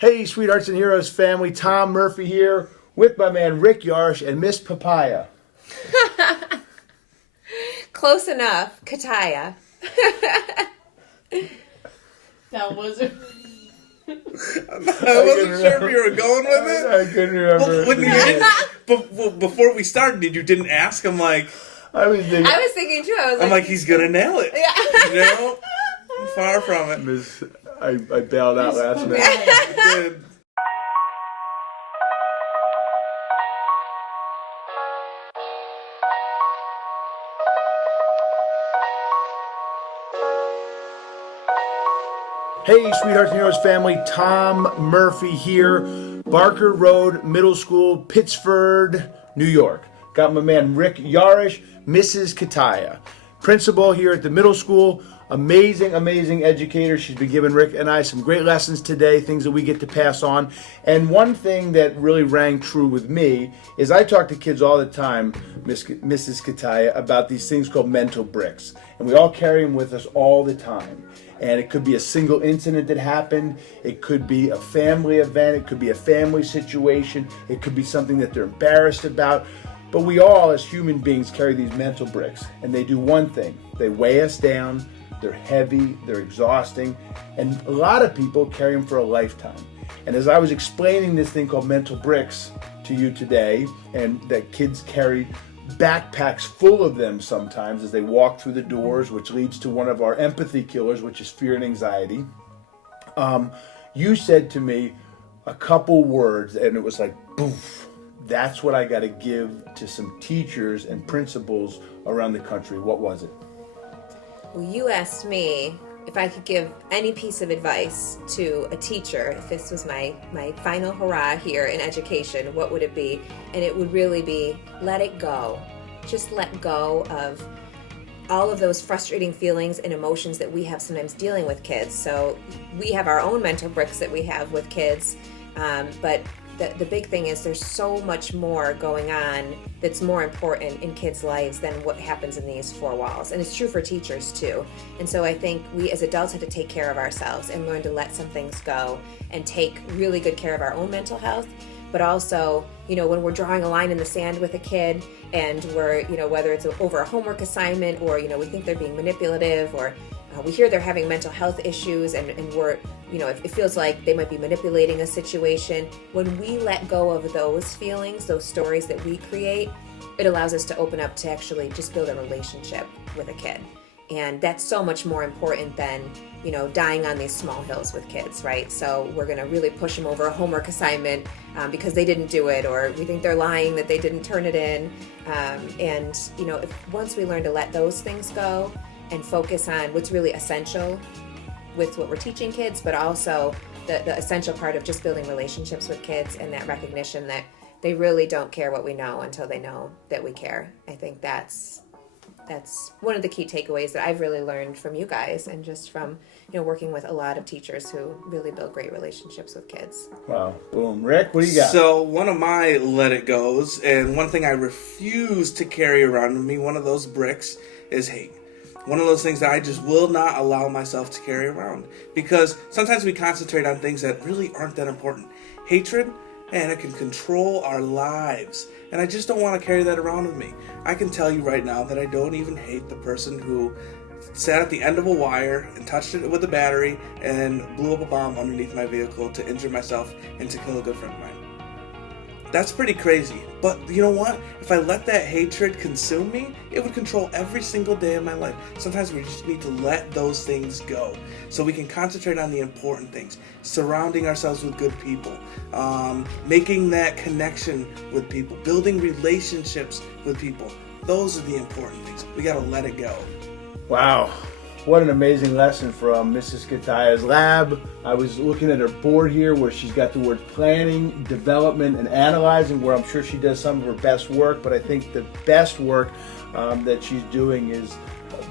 Hey, Sweethearts and Heroes family, Tom Murphy here with my man Rick Yarsh and Miss Papaya. Close enough. Cutaia. That wasn't. I wasn't sure if you were going with it. I couldn't remember. Before we started, you didn't ask. I'm like, I was thinking too. I'm like, he's gonna nail it. Yeah. You know, far from it. Miss, I bailed out last minute. Good. Hey, Sweethearts and Heroes family, Tom Murphy here, Barker Road Middle School, Pittsford, New York. Got my man Rick Yarsh, Mrs. Cutaia, principal here at the middle school. Amazing, amazing educator. She's been giving Rick and I some great lessons today, things that we get to pass on. And one thing that really rang true with me is I talk to kids all the time, Mrs. Cutaia, about these things called mental bricks. And we all carry them with us all the time. And it could be a single incident that happened. It could be a family event. It could be a family situation. It could be something that they're embarrassed about. But we all, as human beings, carry these mental bricks. And they do one thing. They weigh us down. They're heavy. They're exhausting. And a lot of people carry them for a lifetime. And as I was explaining this thing called mental bricks to you today, and that kids carry backpacks full of them sometimes as they walk through the doors, which leads to one of our empathy killers, which is fear and anxiety. You said to me a couple words, and it was like, boof. That's what I got to give to some teachers and principals around the country. What was it? Well, you asked me if I could give any piece of advice to a teacher, if this was my final hurrah here in education, what would it be? And it would really be, let it go. Just let go of all of those frustrating feelings and emotions that we have sometimes dealing with kids. So we have our own mental bricks that we have with kids, but the big thing is there's so much more going on that's more important in kids' lives than what happens in these four walls. And it's true for teachers too. And so I think we as adults have to take care of ourselves and learn to let some things go and take really good care of our own mental health. But also, when we're drawing a line in the sand with a kid and we're, whether it's over a homework assignment or, we think they're being manipulative or we hear they're having mental health issues and we're, it feels like they might be manipulating a situation. When we let go of those feelings, those stories that we create, it allows us to open up to actually just build a relationship with a kid. And that's so much more important than, dying on these small hills with kids, right? So we're going to really push them over a homework assignment because they didn't do it, or we think they're lying that they didn't turn it in. Once we learn to let those things go and focus on what's really essential with what we're teaching kids, but also the essential part of just building relationships with kids and that recognition that they really don't care what we know until they know that we care. I think that's one of the key takeaways that I've really learned from you guys and just from, working with a lot of teachers who really build great relationships with kids. Wow. Boom. Rick, what do you got? So one of my let it goes, and one thing I refuse to carry around with me, one of those bricks, is hate. One of those things that I just will not allow myself to carry around. Because sometimes we concentrate on things that really aren't that important. Hatred, man, it can control our lives. And I just don't want to carry that around with me. I can tell you right now that I don't even hate the person who sat at the end of a wire and touched it with a battery and blew up a bomb underneath my vehicle to injure myself and to kill a good friend of mine. That's pretty crazy. But you know what? If I let that hatred consume me, it would control every single day of my life. Sometimes we just need to let those things go so we can concentrate on the important things. Surrounding ourselves with good people. Making that connection with people. Building relationships with people. Those are the important things. We got to let it go. Wow. What an amazing lesson from Mrs. Cutaia's lab. I was looking at her board here where she's got the words planning, development, and analyzing, where I'm sure she does some of her best work, but I think the best work that she's doing is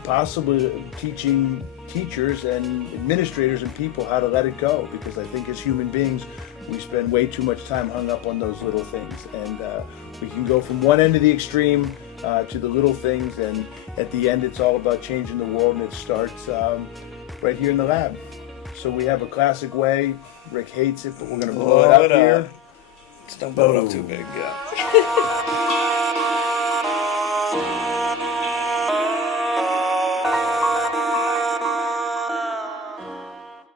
possibly teaching teachers and administrators and people how to let it go, because I think as human beings, we spend way too much time hung up on those little things. And we can go from one end of the extreme to the little things, and at the end it's all about changing the world, and it starts right here in the lab. So we have a classic way. Rick hates it, but we're gonna blow it up here. Just don't blow it up too big. Yeah.